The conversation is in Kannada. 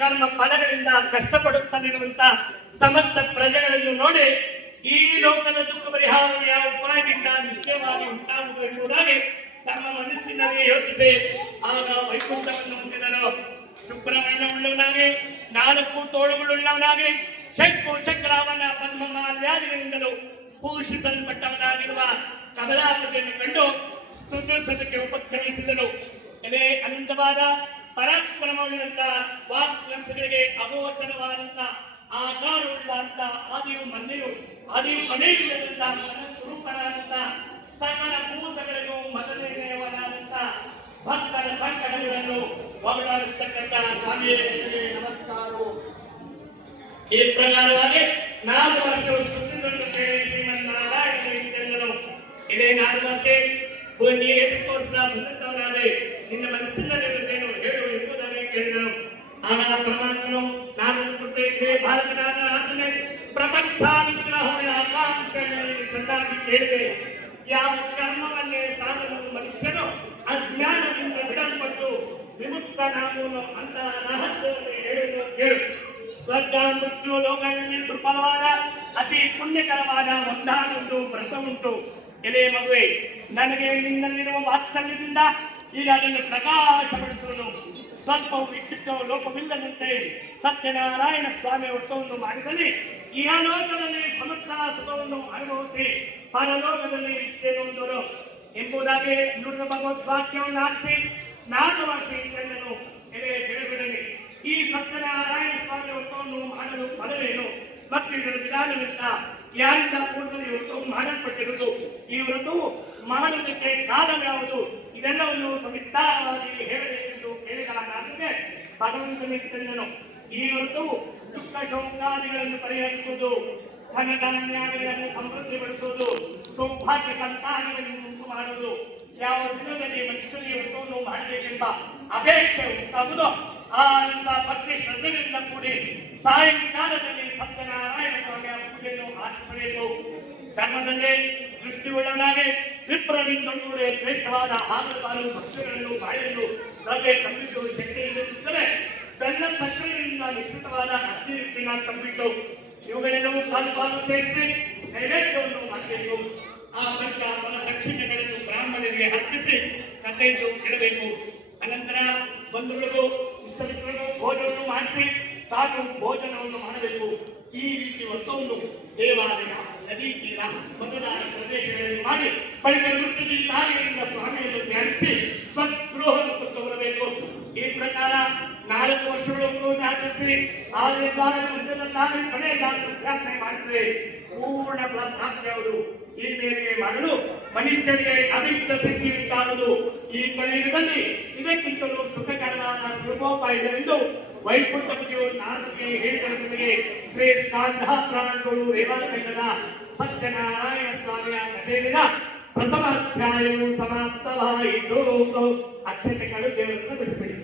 ಕರ್ಮ ಫಲಗಳಿಂದ ಕಷ್ಟಪಡುತ್ತಲಿರುವಂತಹ ಸಮಸ್ತ ಪ್ರಜೆಗಳನ್ನು ನೋಡಿ ಈ ಲೋಕದ ದುಃಖ ಪರಿಹಾರ ಯಾವ ಉಪಾಯದಿಂದ ನಿಶ್ಚಯವಾಗಿ ಉಂಟಾಗುವುದು ಎಂಬುದಾಗಿ ತಮ್ಮ ಮನಸ್ಸಿನಲ್ಲಿ ಯೋಚಿಸಿ ಆಗ ವೈಕುಂಠವನ್ನು ಹೊಂದಿದನು. ಶುಭ್ರವರ್ಣವುಳ್ಳವನಾಗಿ 4 ತೋಳುಗಳುಳ್ಳವನಾಗಿ ಶಂಕು ಚಕ್ರವನ ಪದ್ಮಮಾಲ್ಯಾದಿಗಳಿಂದಲೂ ಭೂಷಿಸಲ್ಪಟ್ಟವನಾಗಿರುವ ಕಮಲಾಪತಿಯನ್ನು ಕಂಡು ಸ್ತುತಿಸೋದಕ್ಕೆ ಉಪಕ್ರಮಿಸಿದನು. ಇದೇ ಅನಂತವಾದ ಪರಾಕ್ರಮವುಳ್ಳಂತ ವಾಕ್ಯಂಶಗಳಿಗೆ ಅಗೋಚರವಾದಂತ ಆಕಾರವುಳ್ಳಂತ ಆದಿಯು ಮನ್ನೆಯು ಆದಿಯು ಮನೆಯಿಲ್ಲದಂತ ಮನಸ್ವರೂಪನಾದಂತ ಸಕಲ ಭೂತಗಳಿಗೂ ಮೊದಲನೆಯವನಾದಂತ ಭಕ್ತರ ಸಂಕಟಗಳನ್ನು ಒಳಗಾಡಿಸ್ತಕ್ಕಂಥ ಸ್ವಾಮಿಯೇ ನಮಸ್ಕಾರವು. ಈ ಪ್ರಕಾರವಾಗಿ 4 ವರ್ಷ ಸ್ತುತಿಗಳನ್ನು ಕೇಳಿ ಶ್ರೀಮನ್ನಾರಾಯಣನು ಇದೇ 4 ವರ್ಷ ನೀರೆದಕ್ಕೋಸ್ಕರ ಬಂದಂತವನಾದೆ ನಿನ್ನ ಮನಸ್ಸಿನಲ್ಲಿರುತ್ತೇನು ಹೇಳು ಎಂಬುದಾಗಿ ಕೇಳಿದನು. ಆಗ ಪರಮಾತ್ಮನು ನಾನು ಕೊಟ್ಟಿದ್ದೆ ಭಾರತದ ಆರಾಧನೆ ಪ್ರಪಂಚಾನುಗ್ರಹಗಳ ಆಕಾಂಕ್ಷೆಗಳಲ್ಲಿ ಚೆನ್ನಾಗಿ ಕೇಳಿದೆ. ಯಾವ ಕರ್ಮವನ್ನೇ ಸಾಧಲು ಮನುಷ್ಯನು ಅಜ್ಞಾನದಿಂದ ಬಿಡಲ್ಪಟ್ಟು ವಿಮುಕ್ತನಾಗುವನು ಅಂತ ರಹಸ್ಯವನ್ನು ಹೇಳು. ಸ್ವರ್ಗ ಮೃತ್ಯು ಲೋಕಗಳಲ್ಲಿ ದುರ್ಬಲವಾದ ಅತಿ ಪುಣ್ಯಕರವಾದ ಒಂದಾನೊಂದು ವ್ರತ ಉಂಟು. ಎಲೆ ಮಗುವೆ, ನನಗೆ ನಿನ್ನಲ್ಲಿರುವ ವಾತ್ಸಲ್ಯದಿಂದ ಈಗ ಅದನ್ನು ಪ್ರಕಾಶಪಡಿಸುವನು. ಸ್ವಲ್ಪವು ಇಟ್ಟಿದ್ದೋ ಲೋಪವಿಲ್ಲದಂತೆ ಸತ್ಯನಾರಾಯಣ ಸ್ವಾಮಿ ವ್ರತವನ್ನು ಮಾಡಿದಲ್ಲಿ ಇಹಲೋಕದಲ್ಲಿ ಸಮಸ್ತ ಸುಖವನ್ನು ಅನುಭವಿಸಿ ಪರಲೋಕದಲ್ಲಿ ಇದ್ದೇನು ಎಂಬುದಾಗಿ ನುಡಿದ ಭಗವದ್ವಾಕ್ಯವನ್ನು ಆರಿಸಿ 4 ವರ್ಷ ಇದನ್ನು ತಿಳಿಬಿಡಲಿ. ಈ ಸತ್ಯನಾರಾಯಣ ಸ್ವಾಮಿ ವ್ರತವನ್ನು ಮಾಡಲು ಫಲವೇನು ಮತ್ತು ಇದರ ವಿಧಾನವಿಲ್ಲ, ಯಾರಿಂದ ಪೂರ್ವದಲ್ಲಿ ವ್ರತವು ಮಾಡಲ್ಪಟ್ಟಿರುವುದು, ಈ ವ್ರತವು ಮಾಡುವುದಕ್ಕೆ ಕಾಲವ್ಯಾವುದು, ಇದೆಲ್ಲವನ್ನು ಸವಿಸ್ತಾರವಾಗಿ ಹೇಳಬೇಕೆಂದು ಕೇಳಿದಾಗ ಭಗವಂತನಿದ್ದನು. ಈ ವ್ರತವು ದುಃಖ ಶೋಕಾದಿಗಳನ್ನು ಪರಿಹರಿಸುವುದು, ಧನಧಾನ್ಯಾದಿಗಳನ್ನು ಸಮೃದ್ಧಿಪಡಿಸುವುದು, ಸೌಭಾಗ್ಯ ಸಂತಾನಗಳನ್ನು ಉಂಟು ಮಾಡುವುದು. ಯಾವ ದಿನದಲ್ಲಿ ಮನುಷ್ಯನಿಗೆ ವ್ರತವನ್ನು ಮಾಡಬೇಕೆಂಬ ಅಪೇಕ್ಷೆ ಉಂಟಾಗುವುದೋ ಆ ಭಕ್ತಿ ಶ್ರದ್ಧೆಯಿಂದ ಕೂಡಿ ಸಾಯಂಕಾಲದಲ್ಲಿ ಸತ್ಯನಾರಾಯಣ ಸ್ವಾಮಿಯ ಪೂಜೆಯನ್ನು ಆಚರಿಸಬೇಕು. ಧರ್ಮದಲ್ಲಿ ದೃಷ್ಟಿಯುಳ್ಳವನಾಗಿ ವಿಪ್ರವಿಂದೊಂದುಗೂಡೆ ಶ್ರೇಷ್ಠವಾದ ಹಾಲು ಭಕ್ತಿಗಳನ್ನು ಬಾಳೆಯನ್ನು ಶ್ರದ್ಧೆ ಕಂಬಿಟ್ಟು ಶಕ್ತಿಯಿಂದಿದ್ದರೆ ಬೆಲ್ಲ ಸಕ್ಕರೆಯಿಂದ ಮಿಶ್ರಿತವಾದ ಅಕ್ಕಿ ಹಿಟ್ಟಿನ ಕಂಬಿಟ್ಟು ಇವುಗಳೆಲ್ಲವೂ ಕಾಲು ಸೇರಿಸಿ ನೈವೇದ್ಯವನ್ನು ಮಾಡಬೇಕು. ಆ ಬಳಿಕ ಫಲ ದಕ್ಷಿಣೆಗಳನ್ನು ಬ್ರಾಹ್ಮಣರಿಗೆ ಅರ್ಪಿಸಿ ಕಥೆಯನ್ನು ಕೇಳಬೇಕು. ಅನಂತರ ಬಂಧುಗಳಿಗೂ ಇಷ್ಟಮಿತ್ರರಿಗೂ ಭೋಜನವನ್ನು ಮಾಡಿಸಿ ತಾನು ಭೋಜನವನ್ನು ಮಾಡಬೇಕು. ಈ ರೀತಿ ವ್ರತವನ್ನು ದೇವಾಲಯ, ನದಿ ತೀರ ಮೊದಲಾದ ಪ್ರದೇಶಗಳಲ್ಲಿ ಮಾಡಿ ಬಳಿಕ ನೃತ್ಯದಿ ತಾಯಿಯಿಂದ ಸ್ವಾಮಿಯನ್ನು ಧ್ಯಾನಿಸಿ ಸ್ವಗೃಹವನ್ನು ಬರಬೇಕು. ಈ ಪ್ರಕಾರ 4 ವರ್ಷಗಳನ್ನು ಆಚರಿಸಿ ಆದ್ರೆ ಕಡೆಯಲ್ಲಾದರೂ ಪ್ರಾರ್ಥನೆ ಮಾಡಿದ್ರೆ ಪೂರ್ಣ ಫಲ ಪ್ರಾಪ್ತಿಯಾಗುವುದು. ಈ ಮೇರೆಗೆ ಮಾಡಲು ಮನುಷ್ಯರಿಗೆ ಅಧಿಕ ಶಕ್ತಿ ಉಂಟಾಗುವುದು. ಈ ಕಲಿಯುಗದಲ್ಲಿ ಇದಕ್ಕಿಂತಲೂ ಸುಖಕರವಾದ ಸುಲಭೋಪಾಯವೆಂದು ವೈಕುಂಠಪತಿಯು ನಾರದಕ್ಕೆ ಹೇಳಿದವರಿಗೆ ಶ್ರೀ ಸ್ಕಾಂಧಾಸ್ರಾಂಗಳು ರೇವಾಖಂಡದ ಸತ್ಯನಾರಾಯಣ ಸ್ವಾಮಿಯ ಕಥೆಯಲ್ಲಿನ ಪ್ರಥಮ ಅಧ್ಯಾಯವು ಸಮಾಪ್ತವಾಯಿತು. ಅಕ್ಷತೆಗಳು ದೇವರನ್ನು ಬಿಡಿಸಿಬಿಡಿ.